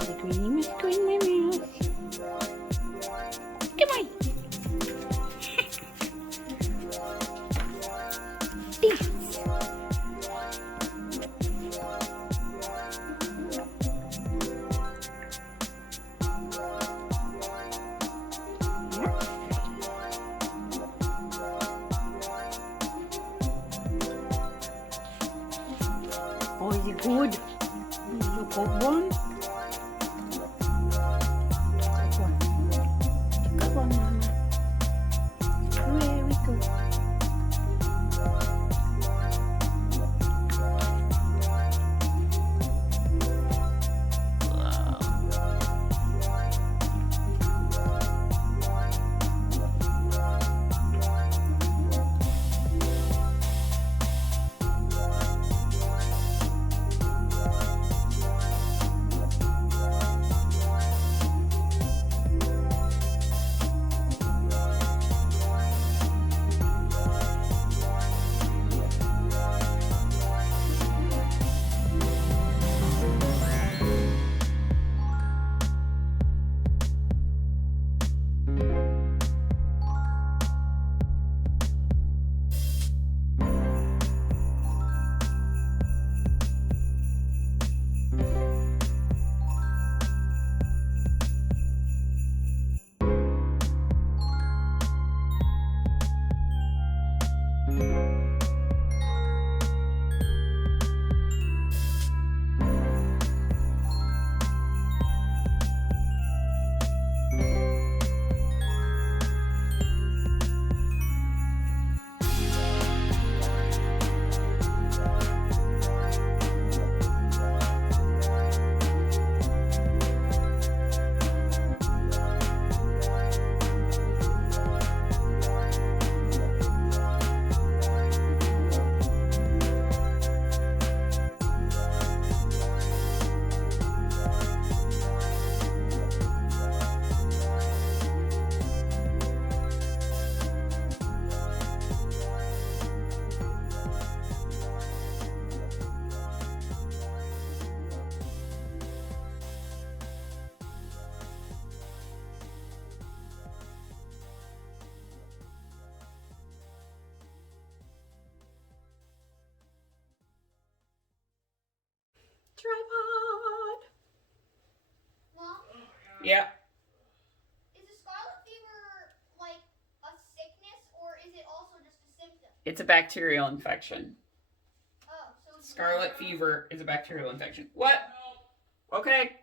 Squeaky must go in my mouth. Come on. Dance. Oh, is it good? Is it a good one? Good one. Good one, Mama. Very good. Tripod. Mom, Yeah. is the scarlet fever like a sickness or is it also just a symptom? It's a bacterial infection. Oh, so it's Scarlet fever is a bacterial infection. What? Okay.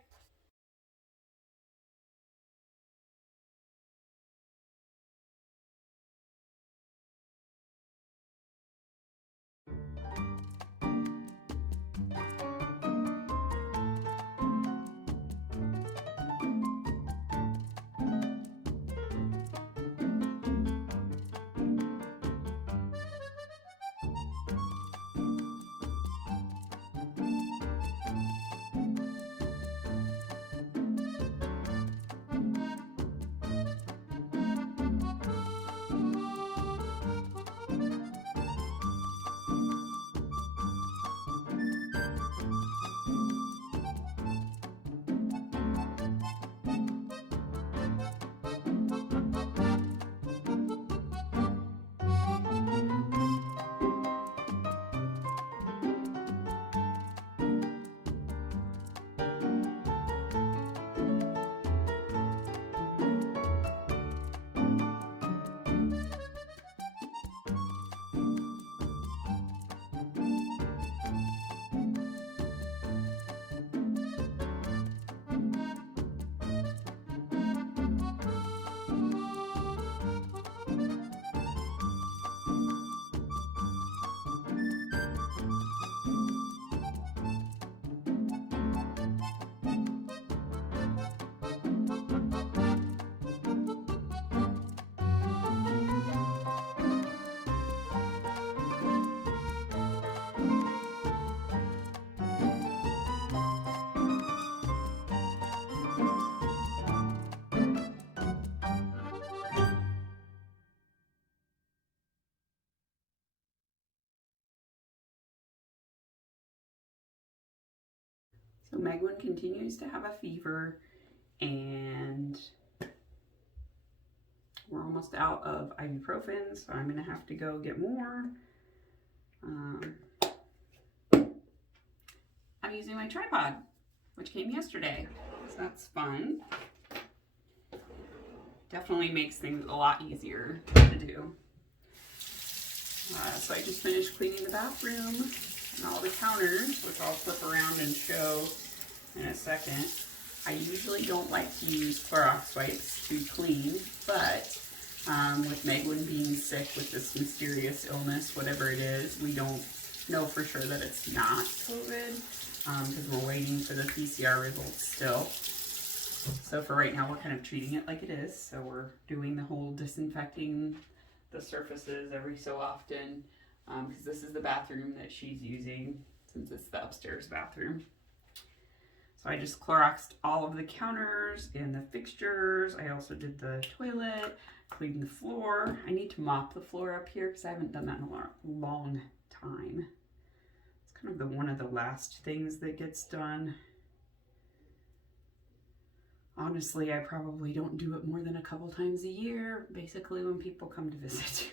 So Megwin continues to have a fever, and we're almost out of ibuprofen, so I'm gonna have to go get more. I'm using my tripod, which came yesterday, so that's fun. Definitely makes things a lot easier to do. So I just finished cleaning the bathroom and all the counters, which I'll flip around and show in a second. I usually don't like to use Clorox wipes to clean, but with Megwin being sick with this mysterious illness, whatever it is, we don't know for sure that it's not COVID because we're waiting for the PCR results still. So for right now, we're kind of treating it like it is. So we're doing the whole disinfecting the surfaces every so often because this is the bathroom that she's using since it's the upstairs bathroom. So I just Cloroxed all of the counters and the fixtures. I also did the toilet, cleaned the floor. I need to mop the floor up here because I haven't done that in a long time. It's kind of one of the last things that gets done. Honestly, I probably don't do it more than a couple times a year, basically when people come to visit.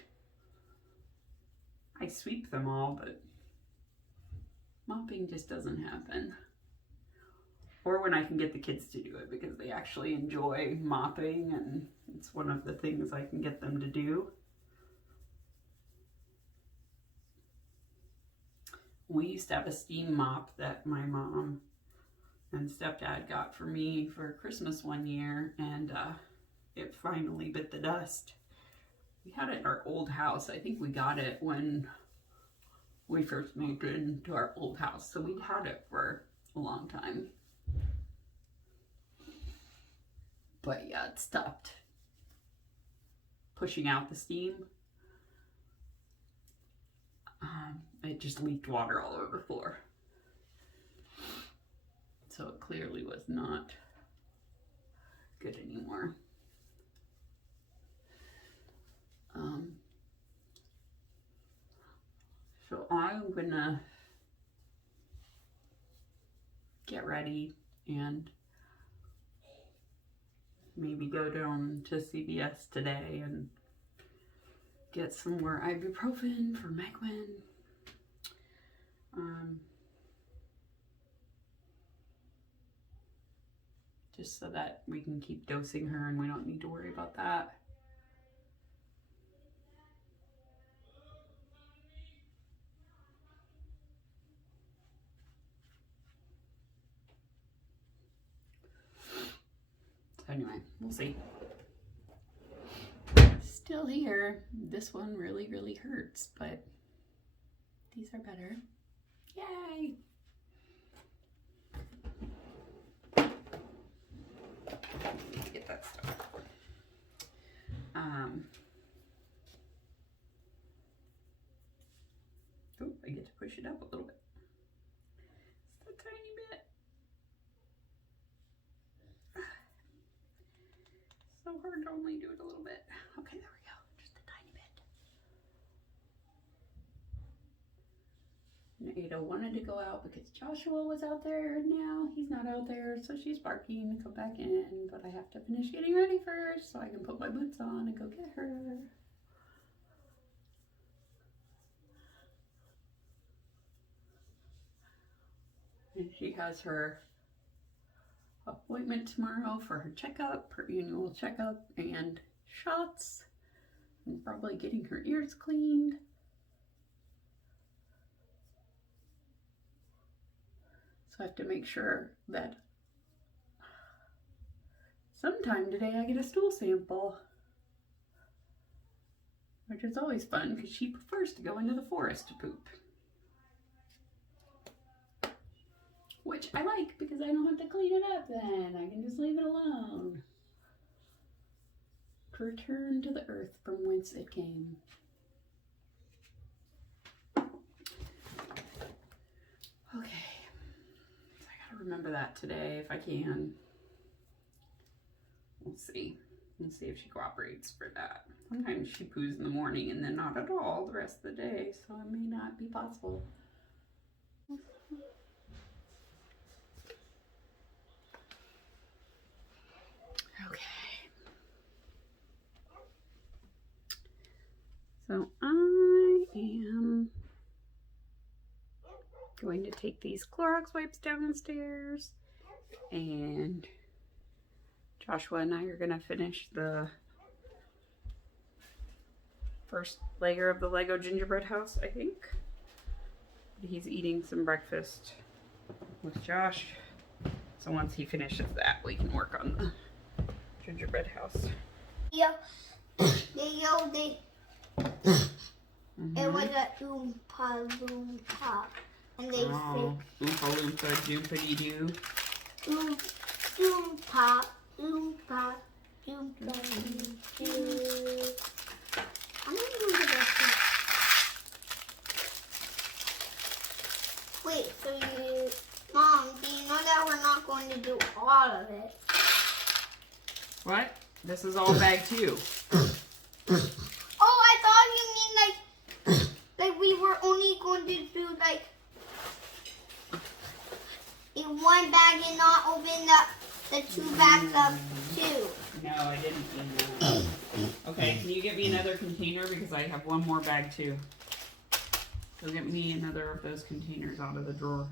I sweep them all, but mopping just doesn't happen. Or when I can get the kids to do it because they actually enjoy mopping and it's one of the things I can get them to do. We used to have a steam mop that my mom and stepdad got for me for Christmas one year, and it finally bit the dust. We had it in our old house. I think we got it when we first moved into our old house, so we'd had it for a long time. But yeah, it stopped pushing out the steam. It just leaked water all over the floor. So it clearly was not good anymore. So I'm gonna get ready and maybe go down to CVS today and get some more ibuprofen for Megwin. Just so that we can keep dosing her and we don't need to worry about that. So anyway, we'll see. Still here. This one really, really hurts, but these are better. Yay! Get that stuff. Oh, I get to push it up a little bit. Just a tiny bit. So hard to only do it a little bit. Okay, there we go. Just a tiny bit. And Ada wanted to go out because Joshua was out there, and now he's not out there, so she's barking to come back in, but I have to finish getting ready first so I can put my boots on and go get her. And she has her appointment tomorrow for her checkup, her annual checkup, and shots, and probably getting her ears cleaned. So I have to make sure that sometime today I get a stool sample, which is always fun because she prefers to go into the forest to poop. Which I like because I don't have to clean it up then. I can just leave it alone. To return to the earth from whence it came. Okay. So I gotta remember that today if I can. We'll see. We'll see if she cooperates for that. Sometimes she poos in the morning and then not at all the rest of the day, so it may not be possible. going to take these Clorox wipes downstairs, and Joshua and I are going to finish the first layer of the Lego gingerbread house, I think. He's eating some breakfast with Josh. So once he finishes that, we can work on the gingerbread house. Yeah. It was a Oompa Loompa. And they Oompa Loompa Doompa Doo. Oompa Loompa Doompa Doo. I'm gonna do the rest of it. Wait, so Mom, do you know that we're not going to do all of it? What? This is all bag 2. Oh, I thought you mean like we were only going to do like in one bag and not open the 2 bags of 2. No, I didn't mean that. Okay, can you get me another container because I have one more bag too. Go get me another of those containers out of the drawer.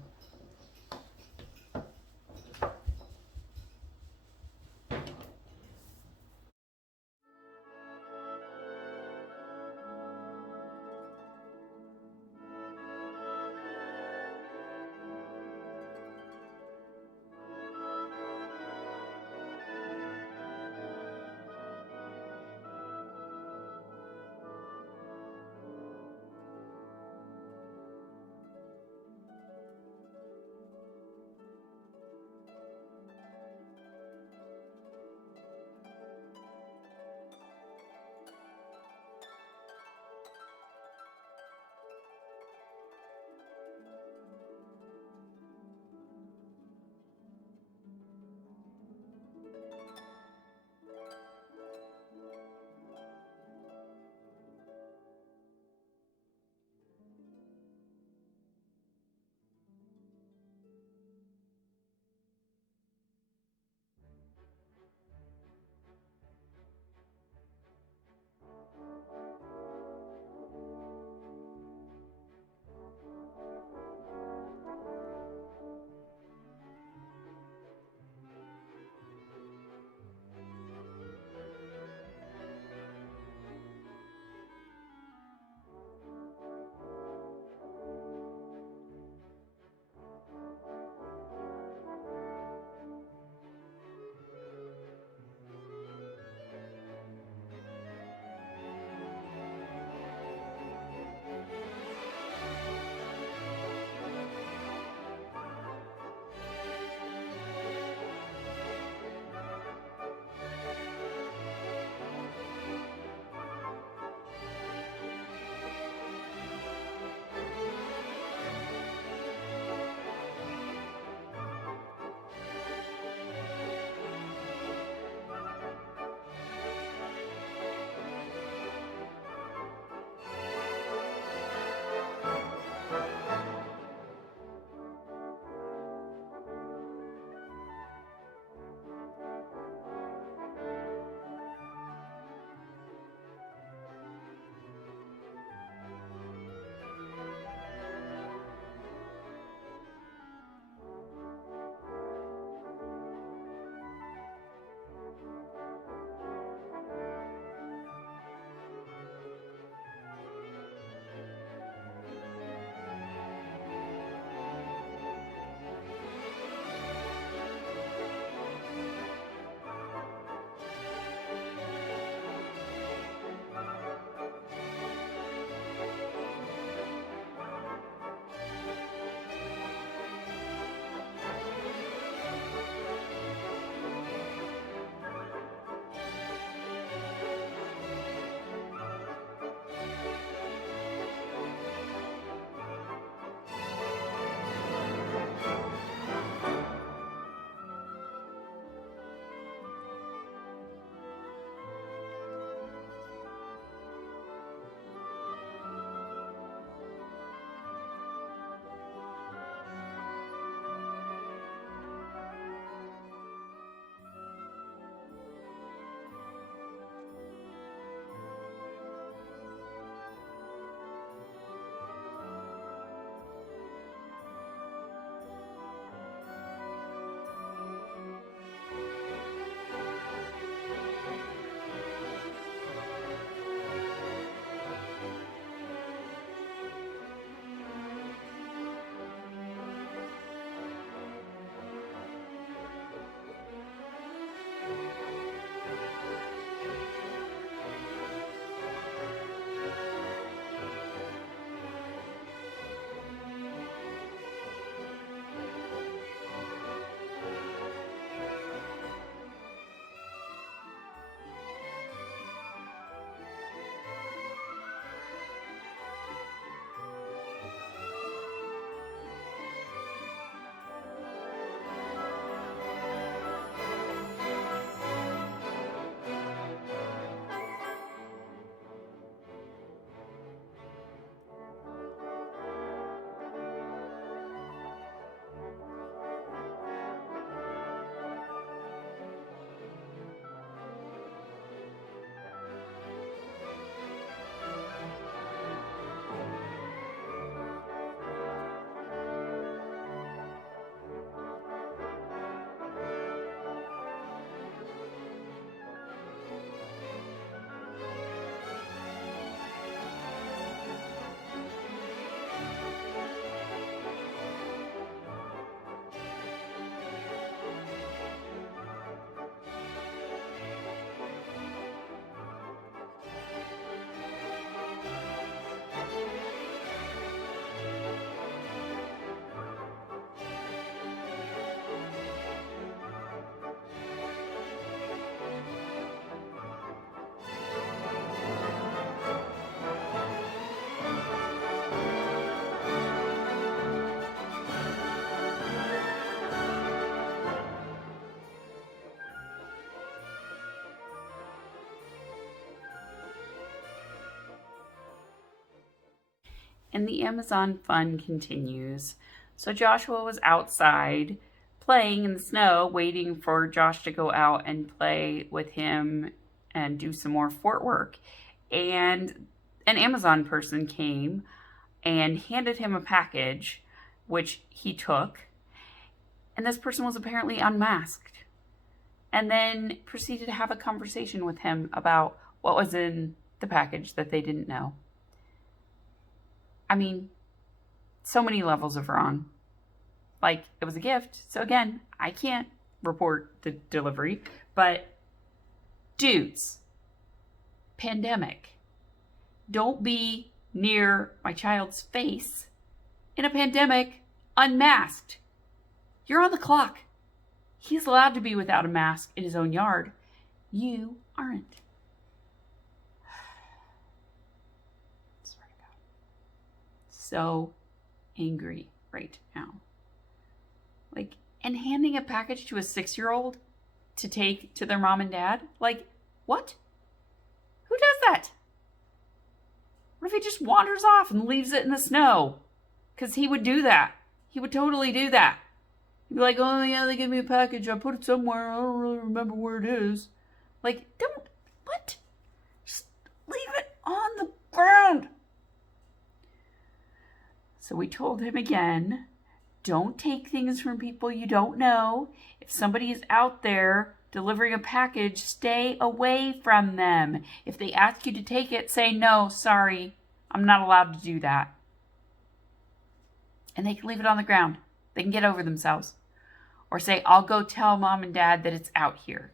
and the Amazon fun continues. So Joshua was outside playing in the snow, waiting for Josh to go out and play with him and do some more fort work. And an Amazon person came and handed him a package, which he took. And this person was apparently unmasked. And then proceeded to have a conversation with him about what was in the package that they didn't know. I mean, so many levels of wrong. Like, it was a gift. So again, I can't report the delivery. But, dudes, pandemic. Don't be near my child's face in a pandemic unmasked. You're on the clock. He's allowed to be without a mask in his own yard. You aren't. Swear to God. So angry right now. Like, and handing a package to a 6-year-old to take to their mom and dad? Like, what? Who does that? What if he just wanders off and leaves it in the snow? Because he would do that. He would totally do that. He'd be like, oh yeah, they gave me a package. I put it somewhere. I don't really remember where it is. Like, don't, what? Just leave it on the ground. So we told him again, don't take things from people you don't know. If somebody is out there delivering a package, stay away from them. If they ask you to take it, say, no, sorry, I'm not allowed to do that. And they can leave it on the ground. They can get over themselves. Or say, I'll go tell mom and dad that it's out here.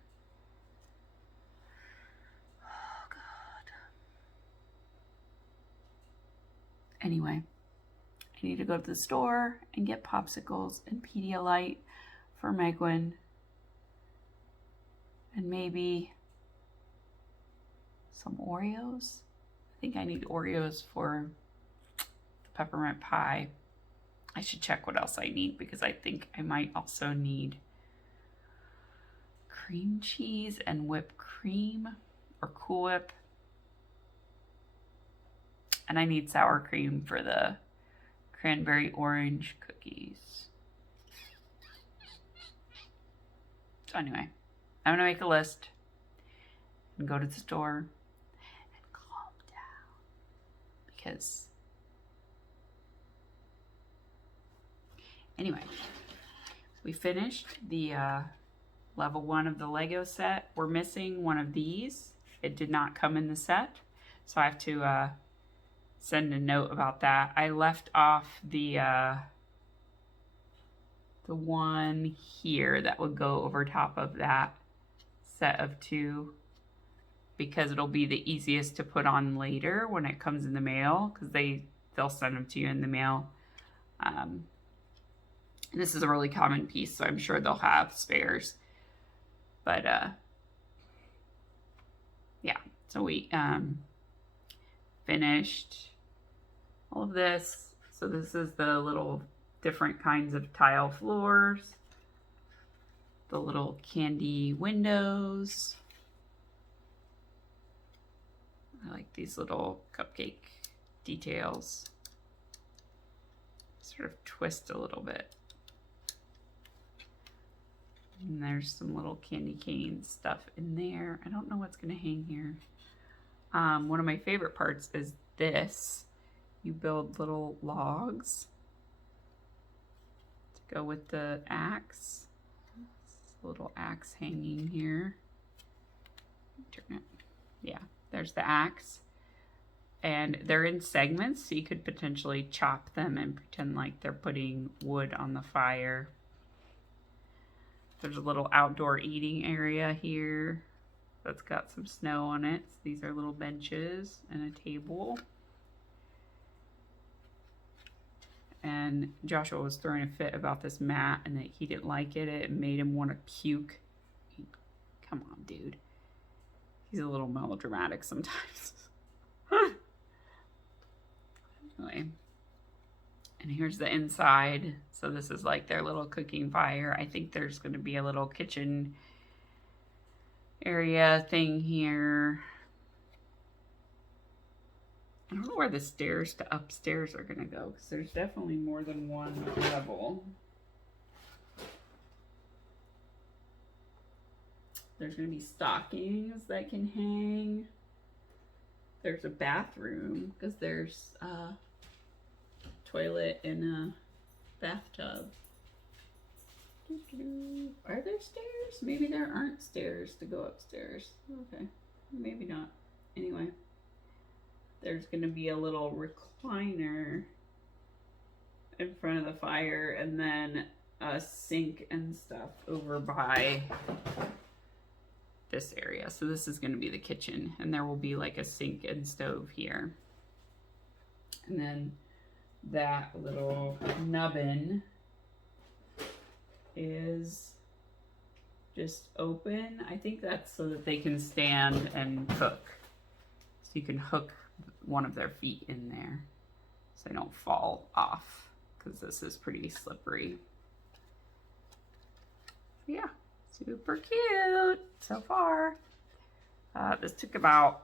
Oh, God. Anyway, I need to go to the store and get popsicles and Pedialyte for Megwin. And maybe some Oreos. I think I need Oreos for the peppermint pie. I should check what else I need because I think I might also need cream cheese and whipped cream or Cool Whip. And I need sour cream for the cranberry orange cookies. So anyway, I'm going to make a list and go to the store and calm down because anyway, we finished the level 1 of the Lego set. We're missing one of these. It did not come in the set, so I have to send a note about that. I left off the one here that would go over top of that set of 2 because it'll be the easiest to put on later when it comes in the mail because they'll send them to you in the mail. This is a really common piece, so I'm sure they'll have spares. But, yeah. So we finished all of this. So this is the little different kinds of tile floors. The little candy windows. I like these little cupcake details. Sort of twist a little bit. And there's some little candy cane stuff in there. I don't know what's going to hang here. One of my favorite parts is this. You build little logs to go with the axe. This little axe hanging here. Turn it. Yeah, there's the axe. And they're in segments, so you could potentially chop them and pretend like they're putting wood on the fire. There's a little outdoor eating area here that's got some snow on it. So these are little benches and a table. And Joshua was throwing a fit about this mat and that he didn't like it. It made him want to puke. Come on, dude. He's a little melodramatic sometimes. Anyway. And here's the inside. So this is like their little cooking fire. I think there's going to be a little kitchen area thing here. I don't know where the stairs to upstairs are gonna go, because there's definitely more than one level. There's gonna be stockings that can hang. There's a bathroom, because there's a toilet and a bathtub. Are there stairs? Maybe there aren't stairs to go upstairs. Okay, maybe not. Anyway, there's gonna be a little recliner in front of the fire, and then a sink and stuff over by this area. So this is gonna be the kitchen, and there will be like a sink and stove here. And then that little nubbin is just open. I think that's so that they can stand and cook. So you can hook one of their feet in there so they don't fall off, because this is pretty slippery. Yeah, super cute so far. This took about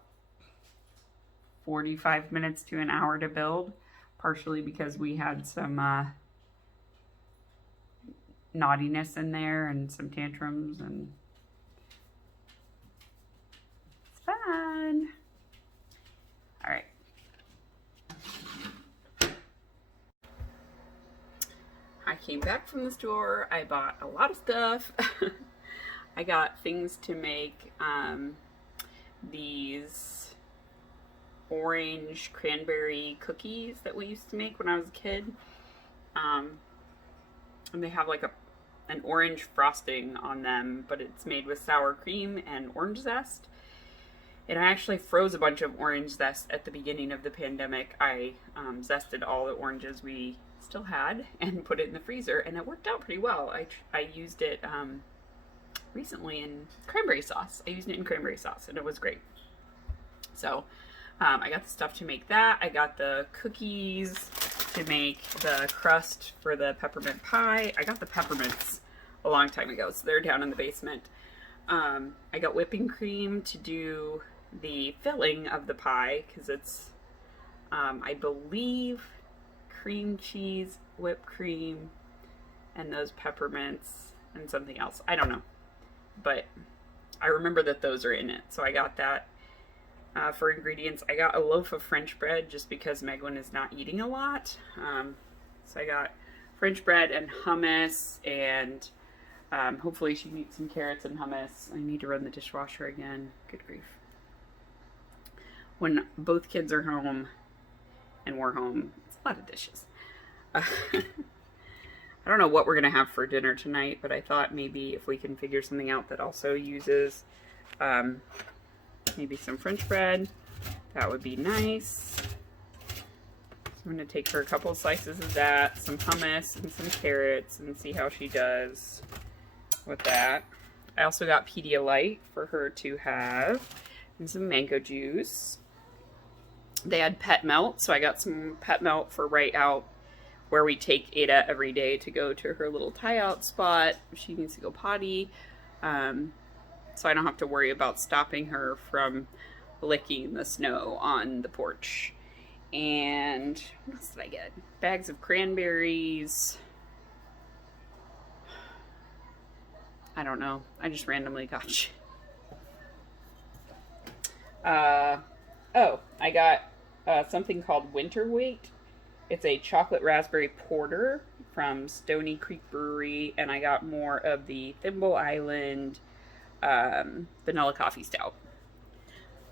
45 minutes to an hour to build, partially because we had some naughtiness in there and some tantrums, and it's fun. All right. I came back from the store. I bought a lot of stuff. I got things to make these orange cranberry cookies that we used to make when I was a kid. And they have like an orange frosting on them, but it's made with sour cream and orange zest. And I actually froze a bunch of orange zest at the beginning of the pandemic. I zested all the oranges we still had and put it in the freezer, and it worked out pretty well. I used it recently in cranberry sauce. I used it in cranberry sauce, and it was great. So I got the stuff to make that. I got the cookies to make the crust for the peppermint pie. I got the peppermints a long time ago, so they're down in the basement. I got whipping cream to do the filling of the pie, because it's, I believe, cream cheese, whipped cream, and those peppermints, and something else. I don't know, but I remember that those are in it, so I got that. For ingredients, I got a loaf of French bread just because Meglin is not eating a lot. So I got French bread and hummus, and hopefully she can eat some carrots and hummus. I need to run the dishwasher again. Good grief. When both kids are home and we're home, it's a lot of dishes. I don't know what we're going to have for dinner tonight, but I thought maybe if we can figure something out that also uses maybe some French bread, that would be nice. So I'm going to take her a couple of slices of that, some hummus and some carrots, and see how she does with that. I also got Pedialyte for her to have, and some mango juice. They had pet melt, so I got some pet melt for right out where we take Ada every day to go to her little tie-out spot if she needs to go potty. So I don't have to worry about stopping her from licking the snow on the porch. And what else did I get? Bags of cranberries. I don't know. I just randomly got you. Oh, I got something called Winter Weight. It's a chocolate raspberry porter from Stony Creek Brewery, and I got more of the Thimble Island vanilla coffee stout.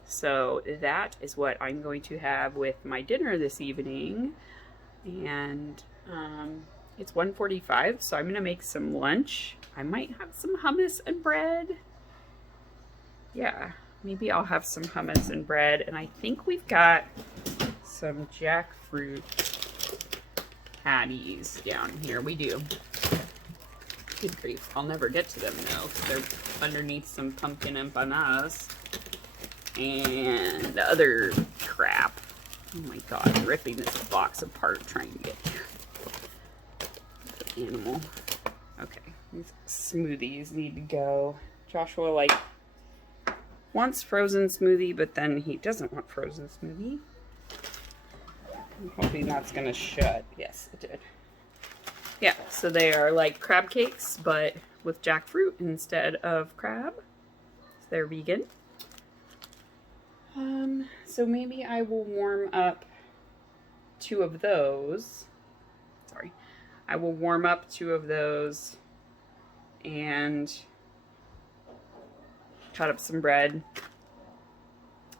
So that is what I'm going to have with my dinner this evening. And it's 1:45, so I'm going to make some lunch. I might have some hummus and bread. Yeah, maybe I'll have some hummus and bread. And I think we've got some jackfruit patties down here. We do. Good grief. I'll never get to them though, because they're underneath some pumpkin empanadas and other crap. Oh my god, I'm ripping this box apart trying to get the animal. Okay, these smoothies need to go. Joshua wants frozen smoothie, but then he doesn't want frozen smoothie. I'm hoping that's gonna shut. Yes, it did. Yeah, so they are like crab cakes, but with jackfruit instead of crab. So they're vegan. So maybe I will warm up 2 of those. Sorry. I will warm up 2 of those and cut up some bread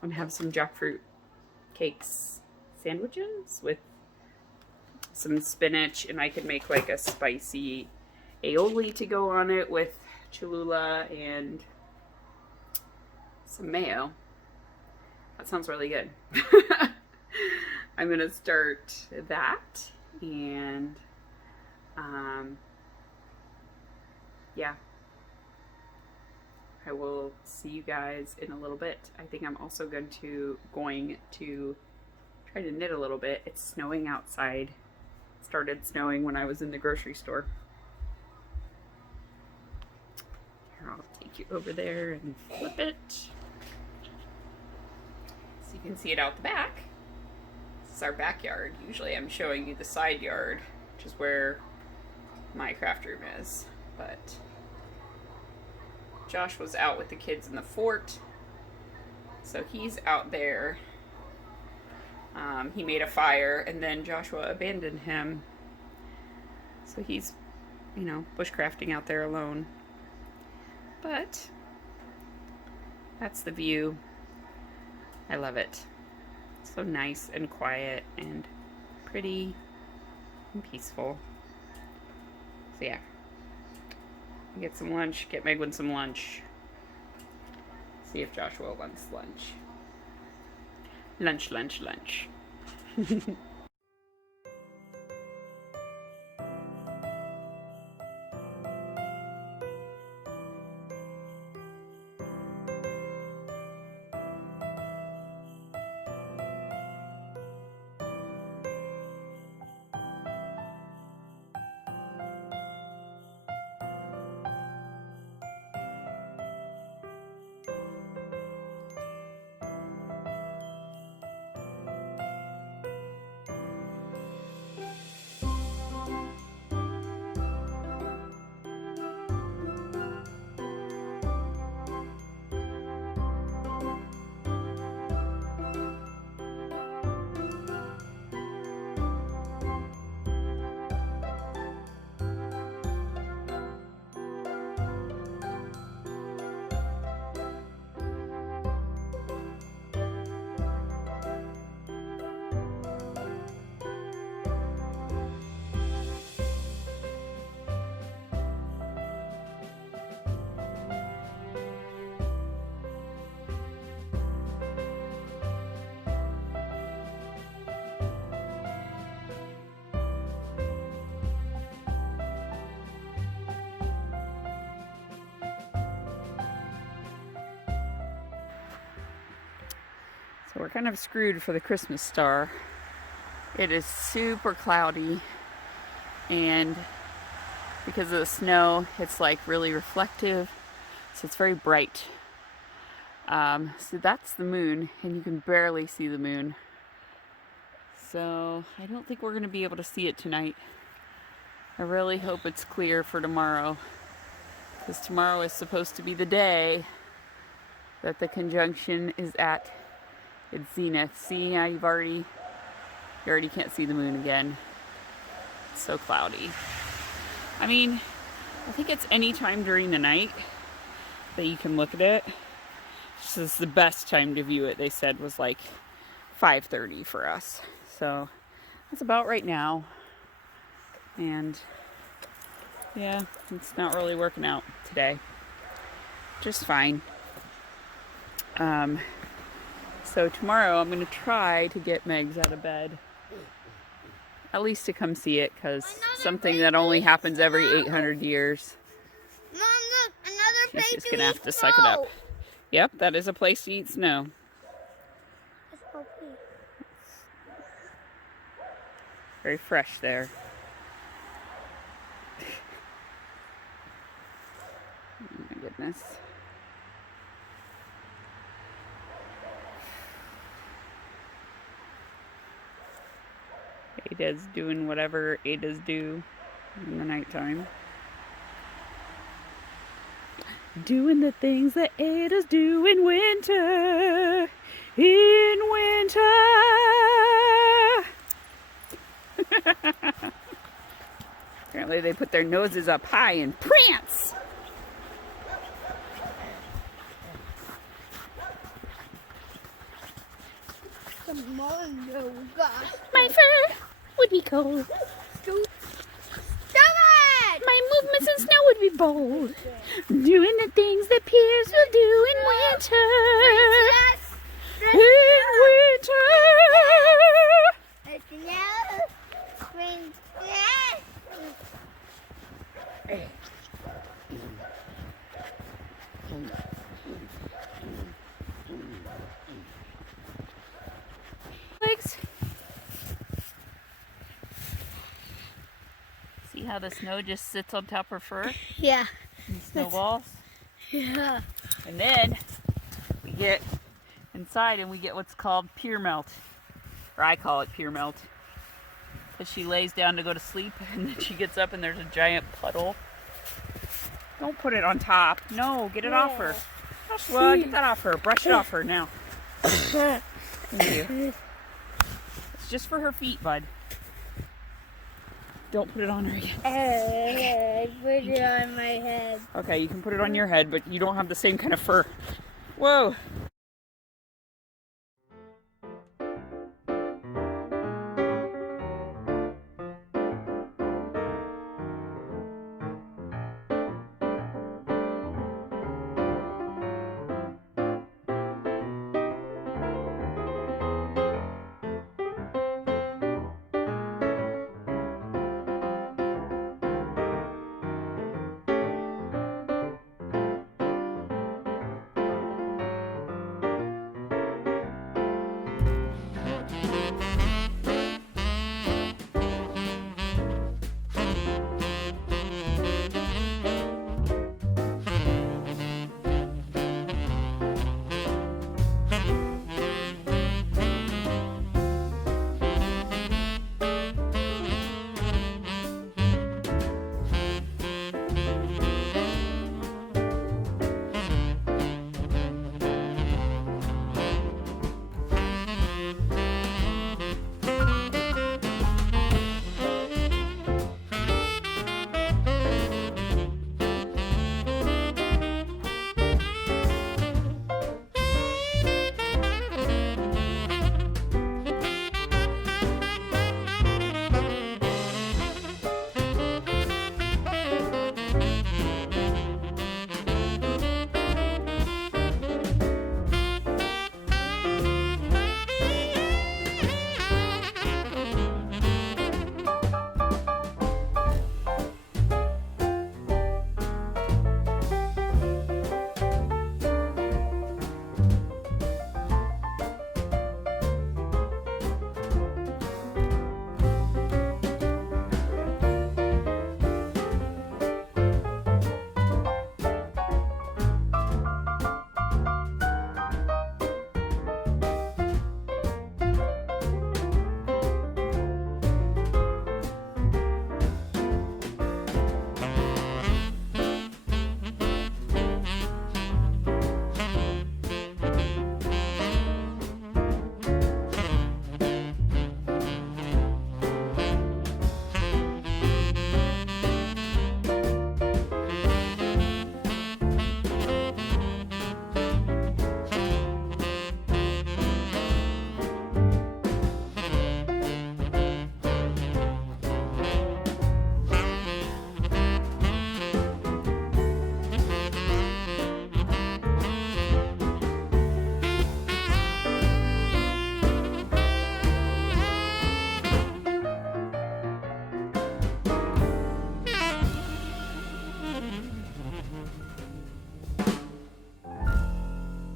and have some jackfruit cakes sandwiches with some spinach, and I could make like a spicy aioli to go on it with Cholula and some mayo. That sounds really good. I'm gonna start that, and yeah, I will see you guys in a little bit. I think I'm also going to try to knit a little bit. It's snowing outside. It started snowing when I was in the grocery store. Here, I'll take you over there and flip it so you can see it out the back. This is our backyard. Usually I'm showing you the side yard, which is where my craft room is, but Josh was out with the kids in the fort, so he's out there. He made a fire, and then Joshua abandoned him, so he's, you know, bushcrafting out there alone. But that's the view. I love it. So nice and quiet and pretty and peaceful. So yeah, get some lunch, get Megwin some lunch. See if Joshua wants lunch. Lunch, lunch, lunch. So we're kind of screwed for the Christmas star. It is super cloudy, and because of the snow, it's like really reflective, so it's very bright. So that's the moon, and you can barely see the moon. So I don't think we're going to be able to see it tonight. I really hope it's clear for tomorrow, because tomorrow is supposed to be the day that the conjunction is at its zenith. See, you already can't see the moon again. It's so cloudy. I mean, I think it's any time during the night that you can look at it. This is the best time to view it, they said, was like 5:30 for us. So that's about right now. And yeah, it's not really working out today. Just fine. So tomorrow I'm going to try to get Megs out of bed. At least to come see it, because something that only happens every 800 years. Mom, look, another place. She's just going to have to suck it up. Yep, that is a place to eat snow. Very fresh there. Oh my goodness. Ada's doing whatever Ada's do in the nighttime. Doing the things that Ada's do in winter. In winter. Apparently they put their noses up high and prance. My fur would be cold. My movements in snow would be bold. Doing the things that Piers will do in winter. In winter. Legs. See how the snow just sits on top of her fur? Yeah. And snowballs? Yeah. And then we get inside and we get what's called pier melt. Or I call it pier melt. Because she lays down to go to sleep and then she gets up and there's a giant puddle. Don't put it on top. No, get it off her. Well, get that off her. Brush it off her now. Thank you. It's just for her feet, bud. Don't put it on her again. I put it on my head. Okay, you can put it on your head, but you don't have the same kind of fur. Whoa.